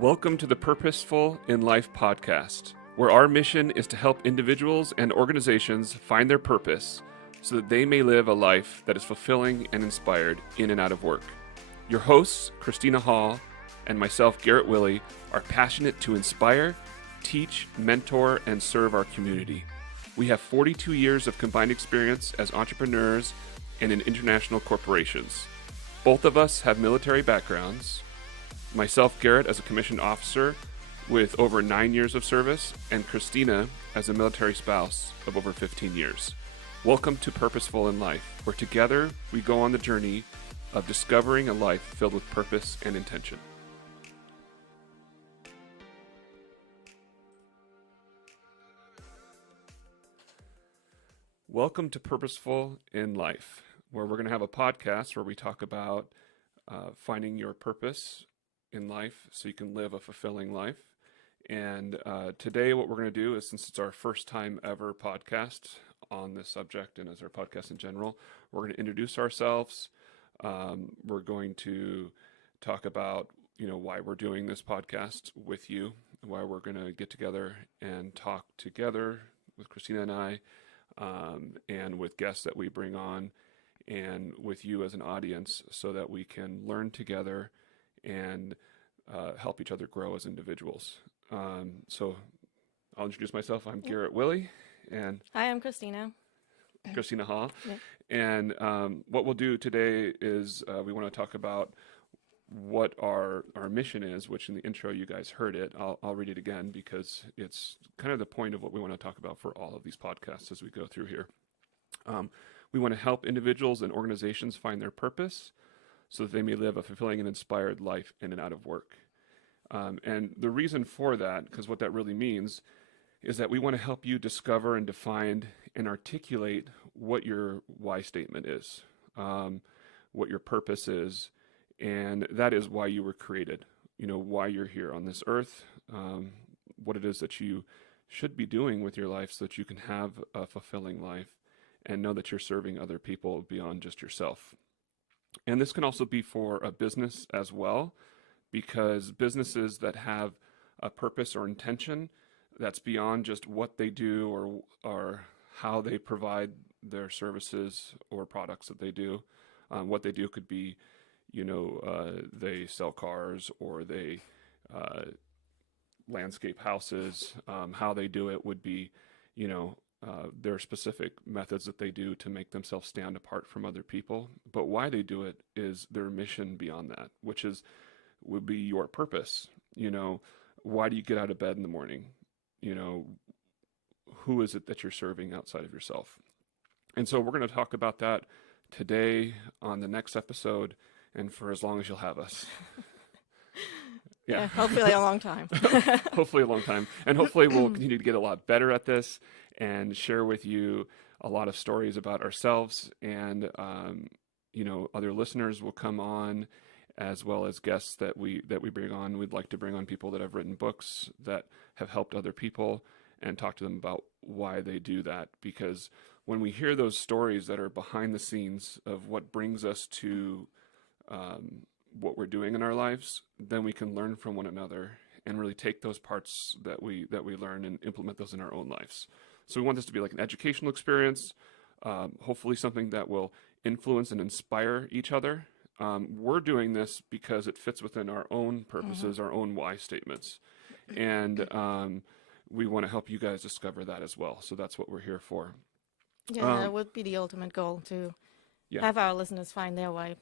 Welcome to the Purposeful in Life podcast, where our mission is to help individuals and organizations find their purpose so that they may live a life that is fulfilling and inspired in and out of work. Your hosts, Christina Hall and myself, Garrett Willey, are passionate to inspire, teach, mentor, and serve our community. We have 42 years of combined experience as entrepreneurs and in international corporations. Both of us have military backgrounds. Myself, Garrett, as a commissioned officer with over 9 years of service, and Christina as a military spouse of over 15 years. Welcome to Purposeful in Life, where together we go on the journey of discovering a life filled with purpose and intention. Welcome to Purposeful in Life, where we're going to have a podcast where we talk about finding your purpose in life so you can live a fulfilling life. And today what we're going to do is, since it's our first time ever podcast on this subject and as our podcast in general, we're going to introduce ourselves. We're going to talk about why we're doing this podcast with you, why we're going to get together and talk together with Christina and I, and with guests that we bring on, and with you as an audience, so that we can learn together and help each other grow as individuals. So I'll introduce myself. I'm Garrett Willey, and hi, I'm Christina Hall. Yep. And what we'll do today is we want to talk about what our mission is, which in the intro you guys heard it. I'll read it again because it's kind of the point of what we want to talk about for all of these podcasts as we go through here. We want to help individuals and organizations find their purpose so that they may live a fulfilling and inspired life in and out of work. And the reason for that, because what that really means, is that we want to help you discover and define and articulate what your why statement is, what your purpose is, and that is why you were created, why you're here on this earth, what it is that you should be doing with your life so that you can have a fulfilling life and know that you're serving other people beyond just yourself. And this can also be for a business as well, because businesses that have a purpose or intention that's beyond just what they do or how they provide their services or products that they do. What they do could be, they sell cars or they landscape houses. How they do it would be, there are specific methods that they do to make themselves stand apart from other people. But why they do it is their mission beyond that, which would be your purpose. Why do you get out of bed in the morning? Who is it that you're serving outside of yourself? And so we're going to talk about that today on the next episode and for as long as you'll have us. Yeah, hopefully a long time. Hopefully a long time. And hopefully we'll continue to get a lot better at this and share with you a lot of stories about ourselves. And, other listeners will come on, as well as guests that we bring on. We'd like to bring on people that have written books that have helped other people and talk to them about why they do that. Because when we hear those stories that are behind the scenes of what brings us to what we're doing in our lives, then we can learn from one another and really take those parts that we learn and implement those in our own lives. So we want this to be like an educational experience, hopefully something that will influence and inspire each other. We're doing this because it fits within our own purposes, our own why statements. And we want to help you guys discover that as well. So that's what we're here for. Yeah, that would be the ultimate goal, to have our listeners find their why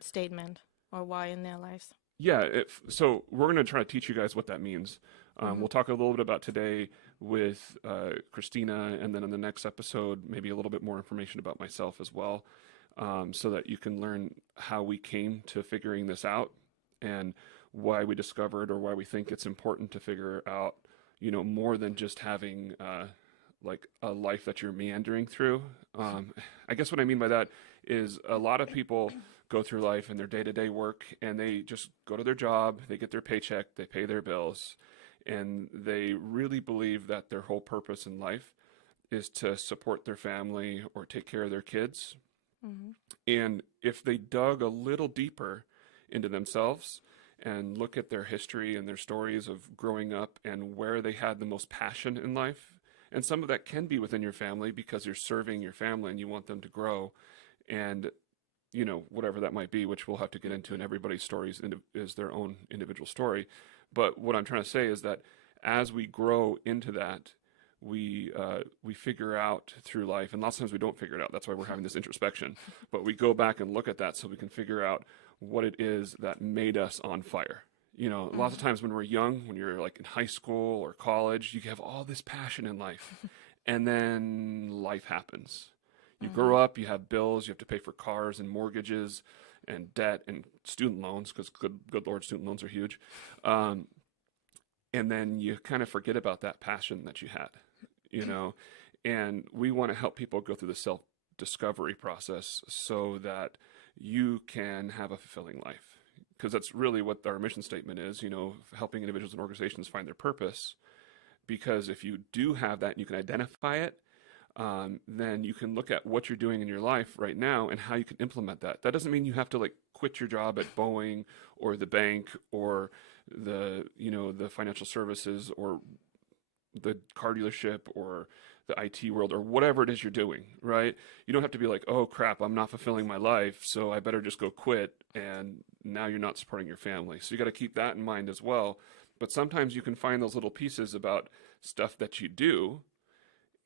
statement or why in their lives. Yeah, so we're going to try to teach you guys what that means. We'll talk a little bit about today with Christina, and then in the next episode, maybe a little bit more information about myself as well, so that you can learn how we came to figuring this out and why we discovered, or why we think it's important to figure out, more than just having like a life that you're meandering through. I guess what I mean by that is a lot of people go through life in their day-to-day work, and they just go to their job, they get their paycheck, they pay their bills, and they really believe that their whole purpose in life is to support their family or take care of their kids. Mm-hmm. And if they dug a little deeper into themselves and look at their history and their stories of growing up and where they had the most passion in life. And some of that can be within your family because you're serving your family and you want them to grow. And, you know, whatever that might be, which we'll have to get into, and everybody's stories is their own individual story. But what I'm trying to say is that as we grow into that, we figure out through life, and lots of times we don't figure it out. That's why we're having this introspection. But we go back and look at that so we can figure out what it is that made us on fire. You know, lots of times when we're young, when you're like in high school or college, you have all this passion in life, and then life happens. You grow up, you have bills, you have to pay for cars and mortgages and debt and student loans, because good Lord, student loans are huge. And then you kind of forget about that passion that you had, you know, and we want to help people go through the self-discovery process so that you can have a fulfilling life. Because that's really what our mission statement is, you know, helping individuals and organizations find their purpose. Because if you do have that and you can identify it, then you can look at what you're doing in your life right now and how you can implement that. That doesn't mean you have to like quit your job at Boeing or the bank or the, you know, the financial services or the car dealership or the IT world or whatever it is you're doing, right? You don't have to be like, oh crap, I'm not fulfilling my life, so I better just go quit, and now you're not supporting your family. So you got to keep that in mind as well. But sometimes you can find those little pieces about stuff that you do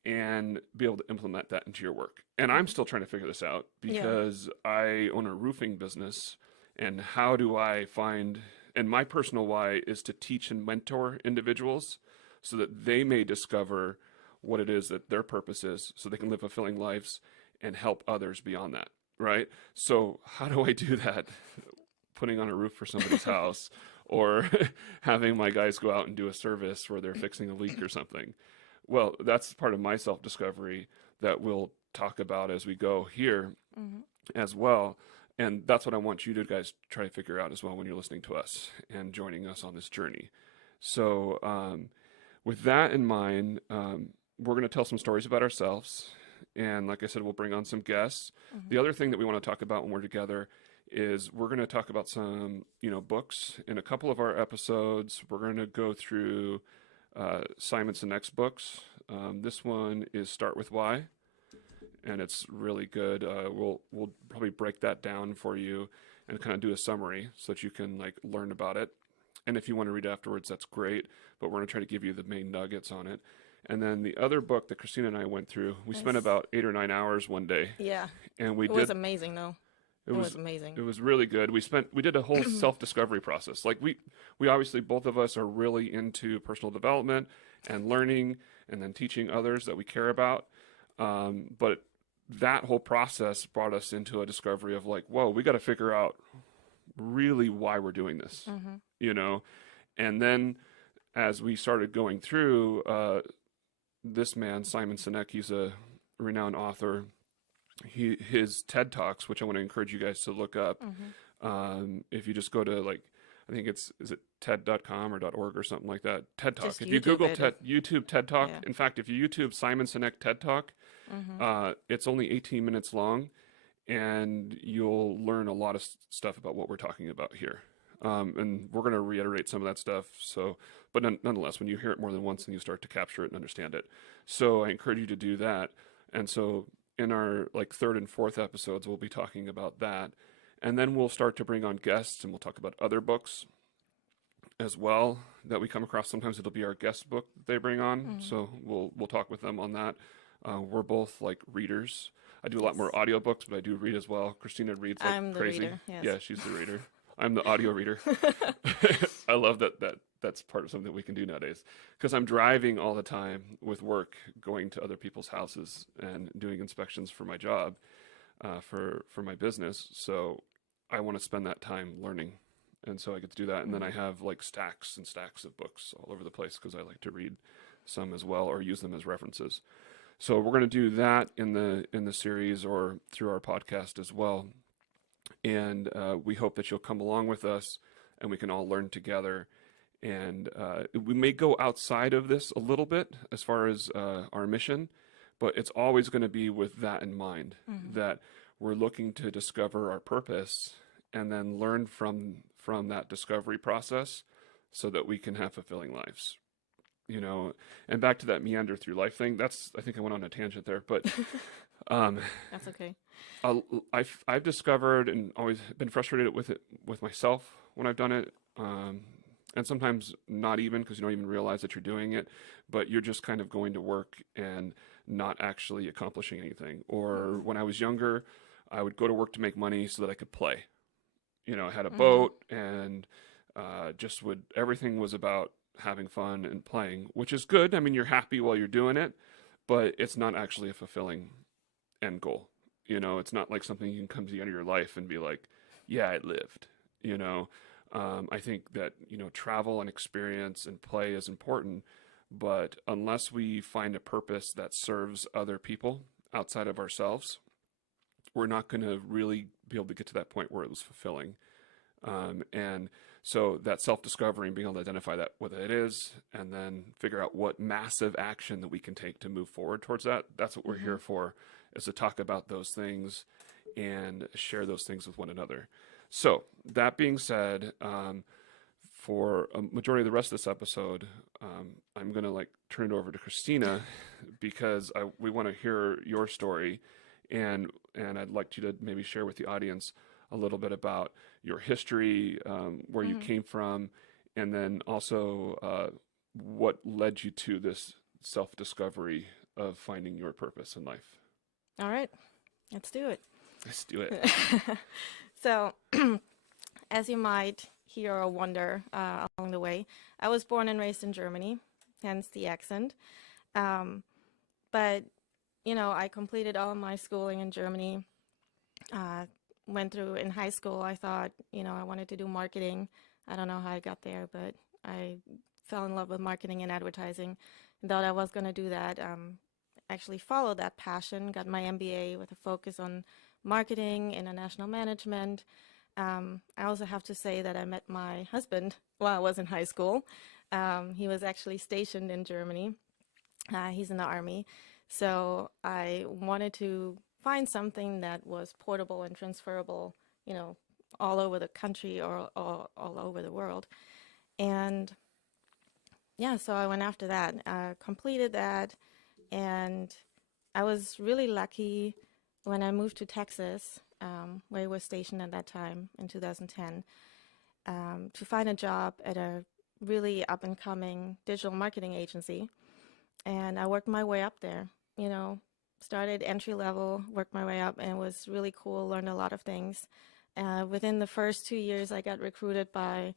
and be able to implement that into your work. And I'm still trying to figure this out because I own a roofing business, and how do I find, and my personal why is to teach and mentor individuals so that they may discover what it is that their purpose is, so they can live fulfilling lives and help others beyond that, right? So how do I do that? Putting on a roof for somebody's house, or having my guys go out and do a service where they're fixing a leak or something. Well, that's part of my self-discovery that we'll talk about as we go here as well. And that's what I want you to guys try to figure out as well when you're listening to us and joining us on this journey. So with that in mind, we're going to tell some stories about ourselves. And like I said, we'll bring on some guests. The other thing that we want to talk about when we're together is we're going to talk about some, you know, books. In a couple of our episodes, we're going to go through Simon Sinek's books. This one is Start With Why, and it's really good. We'll probably break that down for you and kind of do a summary so that you can like learn about it. And if you want to read afterwards, that's great. But we're going to try to give you the main nuggets on it. And then the other book that Christina and I went through, we spent about 8 or 9 hours one day. Yeah. And it was amazing, though. It was amazing. It was really good. We did a whole self-discovery process. Like we obviously, both of us are really into personal development and learning and then teaching others that we care about. But that whole process brought us into a discovery of like, whoa, we got to figure out really why we're doing this, you know? And then as we started going through, this man, Simon Sinek, he's a renowned author. His TED Talks, which I want to encourage you guys to look up. If you just go to like, I think is it TED.com or .org or something like that. TED Talk. If you Google YouTube TED Talk, in fact, if you YouTube Simon Sinek TED Talk, it's only 18 minutes long, and you'll learn a lot of stuff about what we're talking about here. And we're going to reiterate some of that stuff. So, but nonetheless, when you hear it more than once, then you start to capture it and understand it. So I encourage you to do that. And so in our like 3rd and 4th episodes, we'll be talking about that. And then we'll start to bring on guests, and we'll talk about other books as well that we come across. Sometimes it'll be our guest book that they bring on. So we'll talk with them on that. We're both like readers. I do a lot more audiobooks, but I do read as well. Christina reads like I'm the crazy. Reader, yes. Yeah, she's the reader. I'm the audio reader. I love that's part of something that we can do nowadays, because I'm driving all the time with work, going to other people's houses and doing inspections for my job, for my business. So I want to spend that time learning. And so I get to do that. And then I have like stacks and stacks of books all over the place because I like to read some as well or use them as references. So we're going to do that in the series or through our podcast as well. And we hope that you'll come along with us and we can all learn together. And we may go outside of this a little bit as far as our mission, but it's always going to be with that in mind, that we're looking to discover our purpose and then learn from from that discovery process so that we can have fulfilling lives. And back to that meander through life thing. I think I went on a tangent there, but That's okay. I've discovered and always been frustrated with it with myself when I've done it, and sometimes not even, because you don't even realize that you're doing it, but you're just kind of going to work and not actually accomplishing anything. Or when I was younger, I would go to work to make money so that I could play. I had a boat, and everything was about having fun and playing, which is good. I mean, you're happy while you're doing it, but it's not actually a fulfilling end goal. It's not like something you can come to the end of your life and be like, yeah, I lived. I think that, travel and experience and play is important, but unless we find a purpose that serves other people outside of ourselves, we're not going to really be able to get to that point where it was fulfilling. And so that self-discovery and being able to identify that, what it is, and then figure out what massive action that we can take to move forward towards that. That's what we're here for, is to talk about those things and share those things with one another. So that being said, for a majority of the rest of this episode, I'm going to turn it over to Christina because we want to hear your story, and I'd like you to maybe share with the audience a little bit about your history, where you came from, and then also what led you to this self-discovery of finding your purpose in life. All right, let's do it. Let's do it. So, as you might hear or wonder along the way, I was born and raised in Germany, hence the accent. But, I completed all my schooling in Germany. Went through in high school, I thought, I wanted to do marketing. I don't know how I got there, but I fell in love with marketing and advertising and thought I was going to do that. Actually followed that passion, got my MBA with a focus on marketing, international management. I also have to say that I met my husband while I was in high school. He was actually stationed in Germany. He's in the army. So I wanted to find something that was portable and transferable, all over the country or all over the world. And yeah, so I went after that, completed that, and I was really lucky when I moved to Texas, where I was stationed at that time in 2010, to find a job at a really up-and-coming digital marketing agency. And I worked my way up there, started entry level, worked my way up, and it was really cool, learned a lot of things. Within the first 2 years, I got recruited by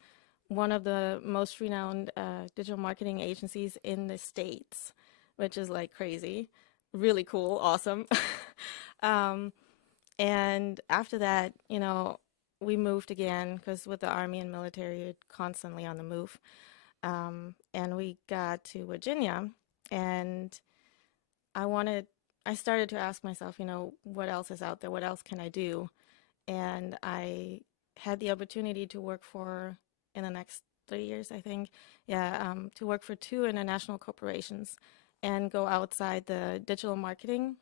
one of the most renowned digital marketing agencies in the States, which is crazy, really cool, awesome. And after that, we moved again because with the Army and military, you're constantly on the move. And we got to Virginia, and I started to ask myself, what else is out there? What else can I do? And I had the opportunity to work in the next 3 years, I think, to work for 2 international corporations and go outside the digital marketing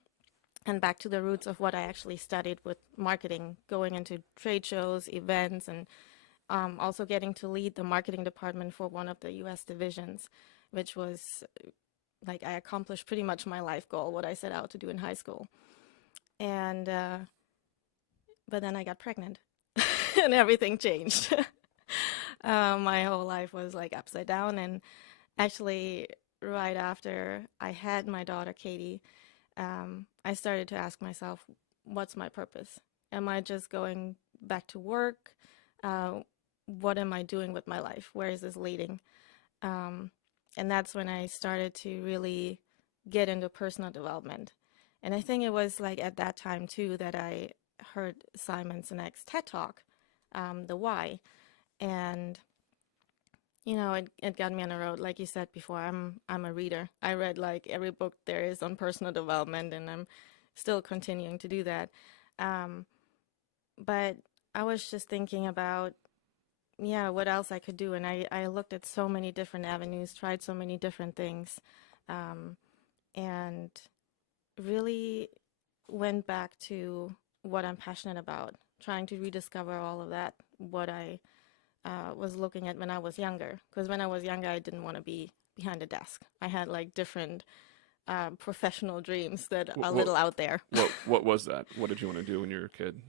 and back to the roots of what I actually studied with marketing, going into trade shows, events, and also getting to lead the marketing department for one of the U.S. divisions, which was I accomplished pretty much my life goal, what I set out to do in high school. And but then I got pregnant and everything changed. My whole life was upside down. And actually, right after I had my daughter, Katie, I started to ask myself, what's my purpose? Am I just going back to work? What am I doing with my life? Where is this leading? And that's when I started to really get into personal development. And I think it was at that time too that I heard Simon Sinek's TED Talk, The Why. And, it got me on the road. Like you said before, I'm a reader. I read every book there is on personal development, and I'm still continuing to do that. But I was just thinking about what else I could do. And I looked at so many different avenues, tried so many different things, and really went back to what I'm passionate about, trying to rediscover all of that, what I was looking at when I was younger. Because when I was younger, I didn't want to be behind a desk. I had like different professional dreams that are a What little out there. what was that? What did you want to do when you were a kid?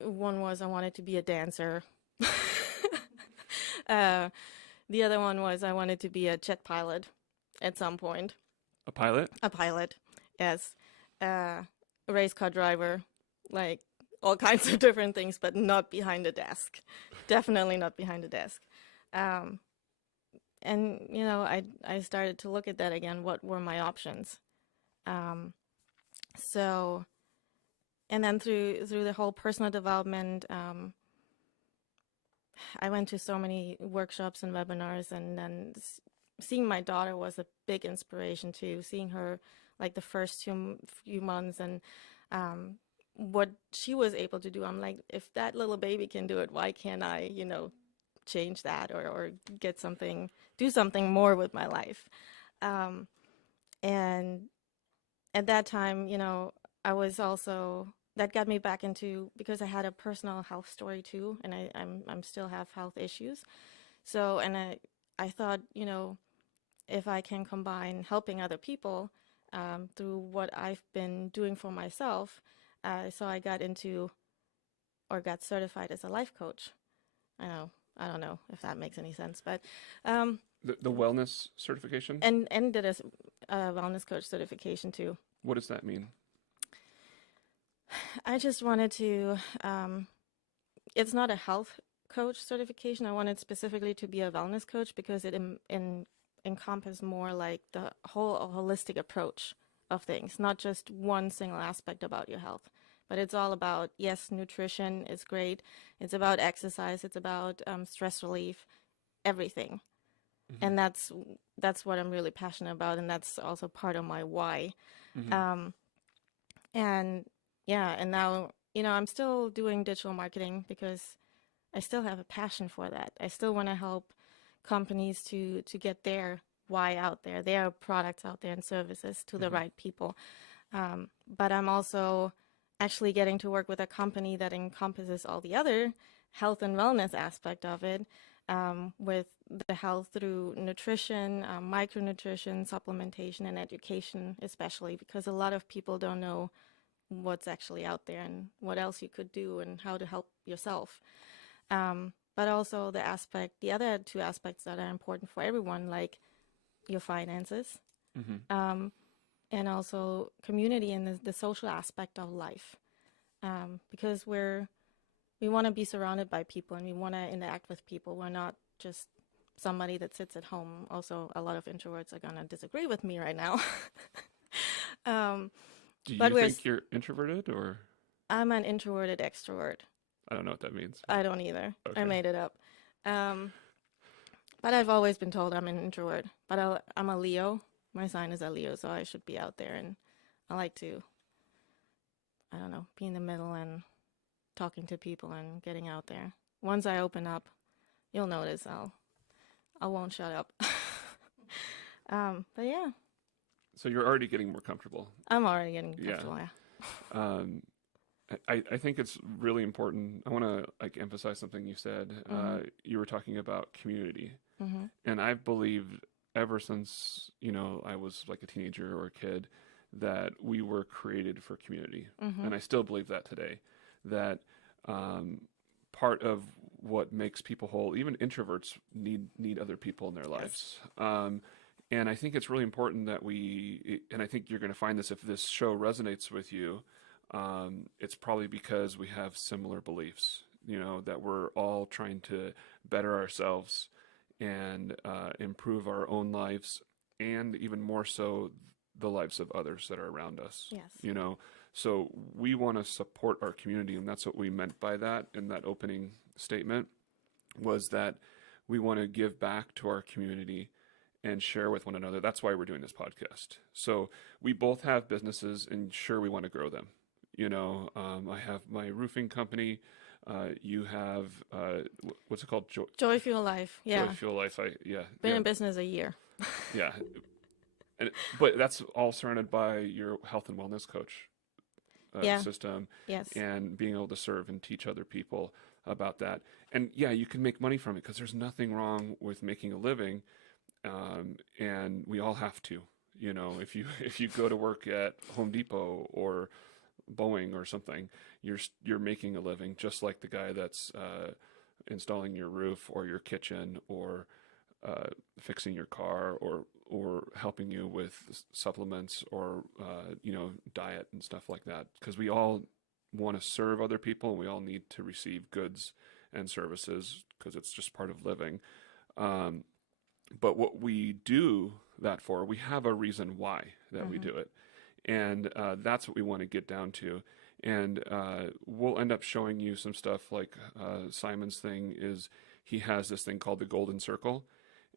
One was I wanted to be a dancer. uh, the other one was I wanted to be a jet pilot at some point. A pilot? A pilot, yes. A race car driver, like all kinds of different things, but not behind a desk. Definitely not behind a desk. Um, and I started to look at that again. What were my options? Um, so, and then through the whole personal development, I went to so many workshops and webinars, and then seeing my daughter was a big inspiration too. Seeing her like the first few months and what she was able to do. I'm like, if that little baby can do it, why can't I, change that or get something, do something more with my life? And at that time, I was also that got me back into because I had a personal health story too, and I'm still have health issues. So and I thought, if I can combine helping other people through what I've been doing for myself, so I got into or got certified as a life coach. I don't know if that makes any sense, but The wellness certification? and did a wellness coach certification too. What does that mean? I just wanted to. It's not a health coach certification. I wanted specifically to be a wellness coach because it encompass more like the whole holistic approach of things, not just one single aspect about your health. But it's all about, yes, nutrition is great. It's about exercise. It's about stress relief, everything. Mm-hmm. And that's what I'm really passionate about, and that's also part of my why. Mm-hmm. And yeah, and now I'm still doing digital marketing because I still have a passion for that. I still want to help companies to get their why out there, their products out there and services to the right people. But I'm also actually getting to work with a company that encompasses all the other health and wellness aspect of it, with the health through nutrition, micronutrition, supplementation, and education, especially because a lot of people don't know what's actually out there and what else you could do and how to help yourself. But also the other two aspects that are important for everyone, like your finances, Mm-hmm. and also community and the social aspect of life. Because we want to be surrounded by people and we want to interact with people. We're not just somebody that sits at home. Also, a lot of introverts are going to disagree with me right now. Do you But think you're introverted or? I'm an introverted extrovert. I don't know what that means. I don't either. Okay. I made it up. But I've always been told I'm an introvert. But I'm a Leo. My sign is a Leo, so I should be out there. And I like to, I don't know, be in the middle and talking to people and getting out there. Once I open up, you'll notice I won't shut up. But yeah, So you're already getting more comfortable. I'm already getting Yeah. comfortable. Yeah. Um, I think it's really important. I want to emphasize something you said. You were talking about community, and I've believed ever since I was like a teenager or a kid that we were created for community, and I still believe that today. That part of what makes people whole, even introverts need other people in their lives. And I think it's really important that and I think you're going to find this if this show resonates with you. It's probably because we have similar beliefs, that we're all trying to better ourselves and improve our own lives, and even more so the lives of others that are around us. Yes. So we want to support our community, and that's what we meant by that in that opening statement, was that we want to give back to our community and share with one another. That's why we're doing this podcast. So we both have businesses, and sure, we want to grow them. I have my roofing company. You have what's it called? Joy Fuel Life. Yeah. Joy Fuel Life. Been in business a year. Yeah, but that's all surrounded by your health and wellness coach Yeah. system, Yes. and being able to serve and teach other people. about that. And yeah, you can make money from it because there's nothing wrong with making a living, and we all have to. You know, if you if you go to work at Home Depot or Boeing or something, you're making a living just like the guy that's installing your roof or your kitchen or fixing your car or helping you with supplements or diet and stuff like that. Because we all want to serve other people and we all need to receive goods and services because it's just part of living. Um, but what we do that for, we have a reason why that we Mm-hmm. do it. And that's what we want to get down to. And we'll end up showing you some stuff like Simon's thing is he has this thing called the Golden Circle.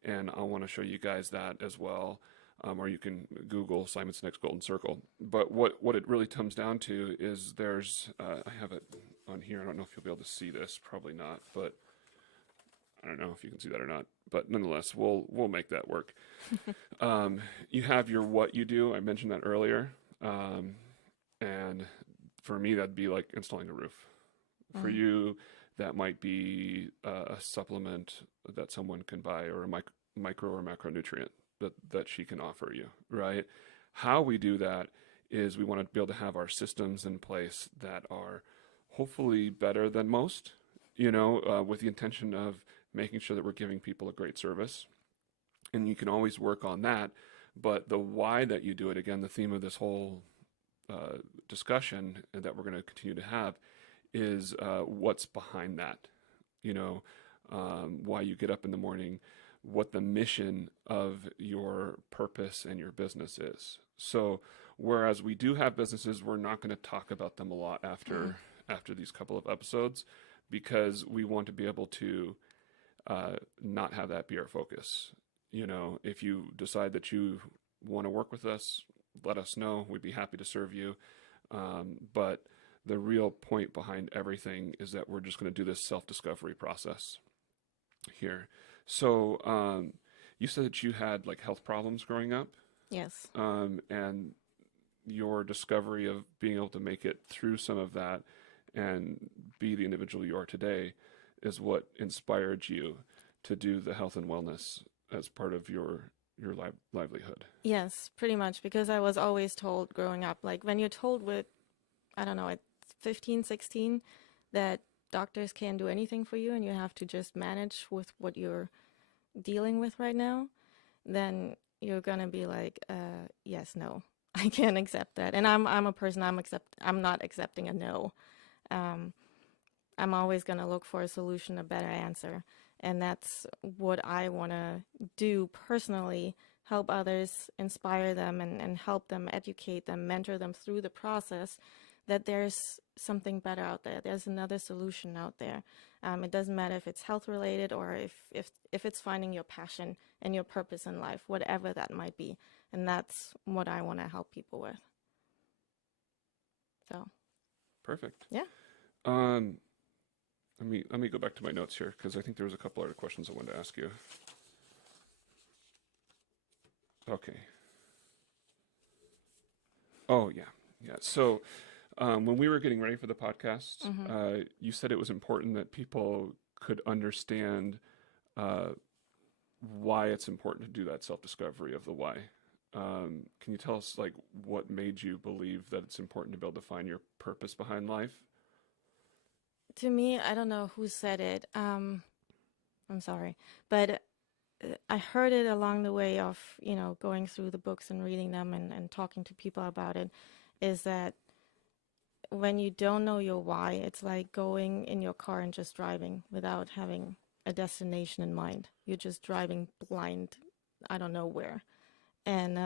And I want to show you guys that as well. Or you can Google Simon Sinek's Golden Circle. But what it really comes down to is there's, I have it on here. I don't know if you'll be able to see this. Probably not. But I don't know if you can see that or not. But nonetheless, we'll make that work. You have your what you do. I mentioned that earlier. And for me, that'd be like installing a roof. For Mm-hmm. you, that might be a supplement that someone can buy or a micro or macronutrient that she can offer you, right? How we do that is we want to be able to have our systems in place that are hopefully better than most, with the intention of making sure that we're giving people a great service. And you can always work on that. But the why that you do it, again, the theme of this whole discussion that we're going to continue to have is what's behind that, why you get up in the morning, what the mission of your purpose and your business is. So whereas we do have businesses, we're not going to talk about them a lot after these couple of episodes because we want to be able to not have that be our focus. If you decide that you want to work with us, let us know. We'd be happy to serve you. But the real point behind everything is that we're just going to do this self-discovery process here. So you said that you had like health problems growing up, Yes. and your discovery of being able to make it through some of that and be the individual you are today is what inspired you to do the health and wellness as part of your livelihood. Yes, pretty much, because I was always told growing up, like when you're told with, I don't know, at 15, 16, that doctors can't do anything for you and you have to just manage with what you're dealing with right now, then you're gonna be like, yes, no, I can't accept that. And I'm a person, I'm not accepting a no. Um, I'm always gonna look for a solution, a better answer. And that's what I wanna do personally, help others, inspire them and help them, educate them, mentor them through the process that there's something better out there. There's another solution out there. It doesn't matter if it's health related or if it's finding your passion and your purpose in life, whatever that might be. And that's what I want to help people with. So, Perfect. yeah. Um, let me go back to my notes here because I think there was a couple other questions I wanted to ask you. Okay. Oh yeah. So when we were getting ready for the podcast, Hmm. you said it was important that people could understand why it's important to do that self-discovery of the why. Can you tell us like what made you believe that it's important to be able to find your purpose behind life? To me, I don't know who said it. I'm sorry, but I heard it along the way of, going through the books and reading them and talking to people about it, is that when you don't know your why, it's like going in your car and just driving without having a destination in mind. You're just driving blind, I don't know where. And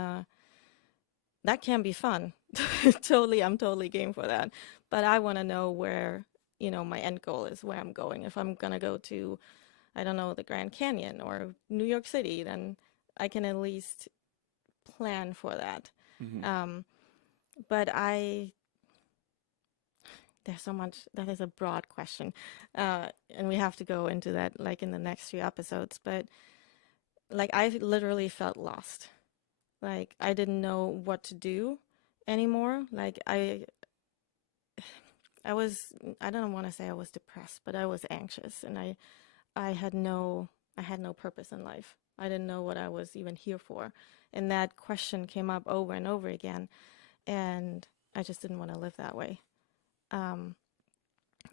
that can be fun. I'm totally game for that. But I want to know where, my end goal is, where I'm going. If I'm going to go to, I don't know, the Grand Canyon or New York City, then I can at least plan for that. Hmm. Um, but there's so much, that is a broad question. And we have to go into that like in the next few episodes. But like I literally felt lost. Like I didn't know what to do anymore. Like I was, I don't want to say I was depressed, but I was anxious, and I had no, I had no purpose in life. I didn't know what I was even here for. And that question came up over and over again, and I just didn't want to live that way. Um,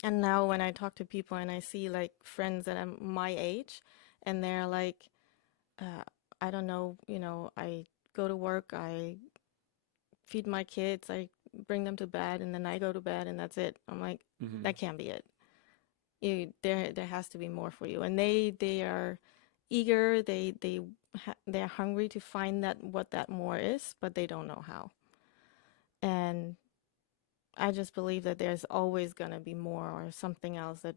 and now when I talk to people and I see like friends that are my age, and they're like, uh, I don't know, I go to work, I feed my kids, I bring them to bed, and then I go to bed, and that's it. I'm like, Hmm. that can't be it. There has to be more for you, and they are eager. They're hungry to find that what that more is, but they don't know how. And I just believe that there's always gonna be more or something else that,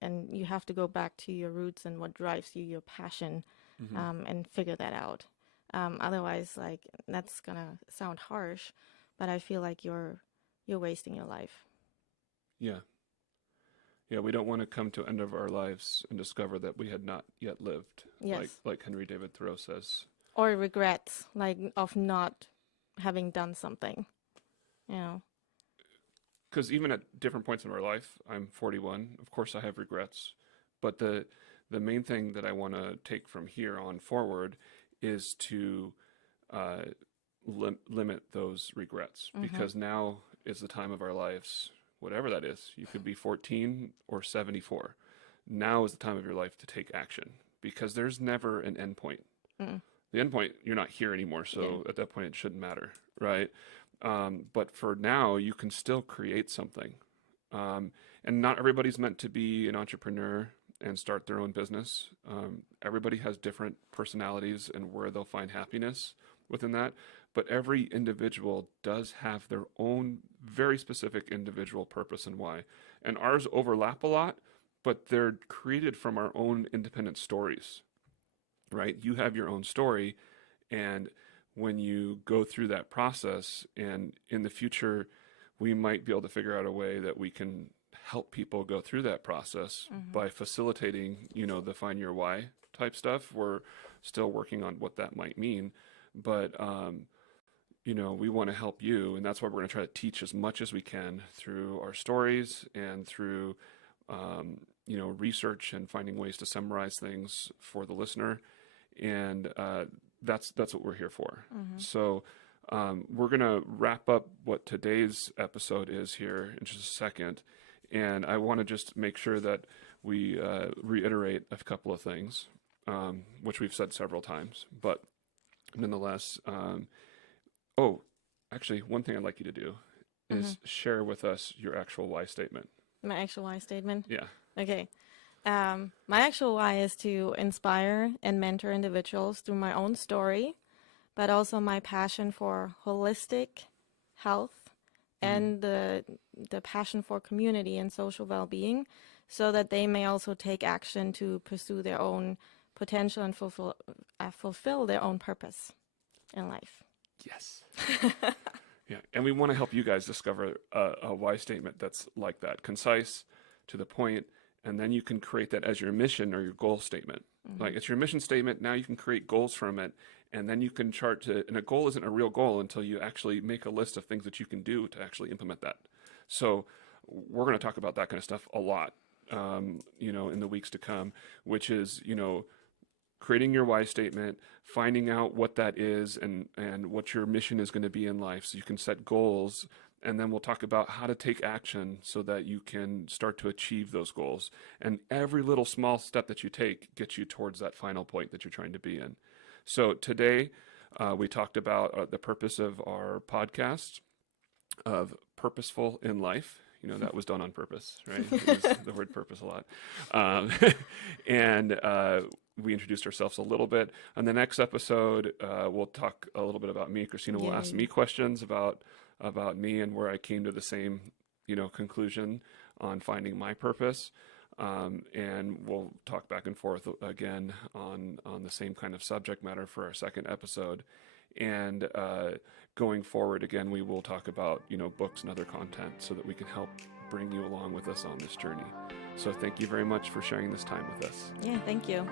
and you have to go back to your roots and what drives you, your passion, Hmm. and figure that out. Otherwise, like that's gonna sound harsh, but I feel like you're wasting your life. Yeah. Yeah, we don't want to come to end of our lives and discover that we had not yet lived, Yes. like Henry David Thoreau says. Or regrets, like of not having done something, you know. Because even at different points in our life, I'm 41. Of course, I have regrets, but the main thing that I want to take from here on forward is to uh, limit those regrets, Mm-hmm. because now is the time of our lives, whatever that is. You could be 14 or 74. Now is the time of your life to take action, because there's never an end point. Mm. The end point, you're not here anymore, Yeah. so at that point, it shouldn't matter, right? But for now, you can still create something. Um, and not everybody's meant to be an entrepreneur and start their own business. Everybody has different personalities and where they'll find happiness within that. But every individual does have their own very specific individual purpose and why. And ours overlap a lot, but they're created from our own independent stories, right? You have your own story, and when you go through that process, and in the future, we might be able to figure out a way that we can help people go through that process Mm-hmm. by facilitating, the find your why type stuff. We're still working on what that might mean, but we want to help you, and that's why we're going to try to teach as much as we can through our stories and through research and finding ways to summarize things for the listener, and that's what we're here for. Mm-hmm. So we're gonna wrap up what today's episode is here in just a second, and I want to just make sure that we reiterate a couple of things, which we've said several times, but nonetheless. Oh, actually, one thing I'd like you to do Mm-hmm. is share with us your actual why statement. My actual why statement. Yeah. Okay. My actual why is to inspire and mentor individuals through my own story, but also my passion for holistic health Mm-hmm. and the passion for community and social well-being, so that they may also take action to pursue their own potential and fulfill their own purpose in life. Yes. Yeah, and we want to help you guys discover a why statement that's like that, concise, to the point, and then you can create that as your mission or your goal statement. Mm-hmm. Like it's your mission statement. Now you can create goals from it, and then you can chart to. And a goal isn't a real goal until you actually make a list of things that you can do to actually implement that. So we're going to talk about that kind of stuff a lot, in the weeks to come, which is creating your why statement, finding out what that is, and what your mission is going to be in life, so you can set goals, and then we'll talk about how to take action so that you can start to achieve those goals. And every little small step that you take gets you towards that final point that you're trying to be in. So today we talked about the purpose of our podcast, of Purposeful in Life. That was done on purpose, right? We use the word purpose a lot. Um, and we introduced ourselves a little bit. On the next episode, we'll talk a little bit about me. Christina will ask Yay. me questions about me and where I came to the same, conclusion on finding my purpose. And we'll talk back and forth again on the same kind of subject matter for our second episode. And going forward, again, we will talk about books and other content so that we can help bring you along with us on this journey. So thank you very much for sharing this time with us. Yeah, thank you.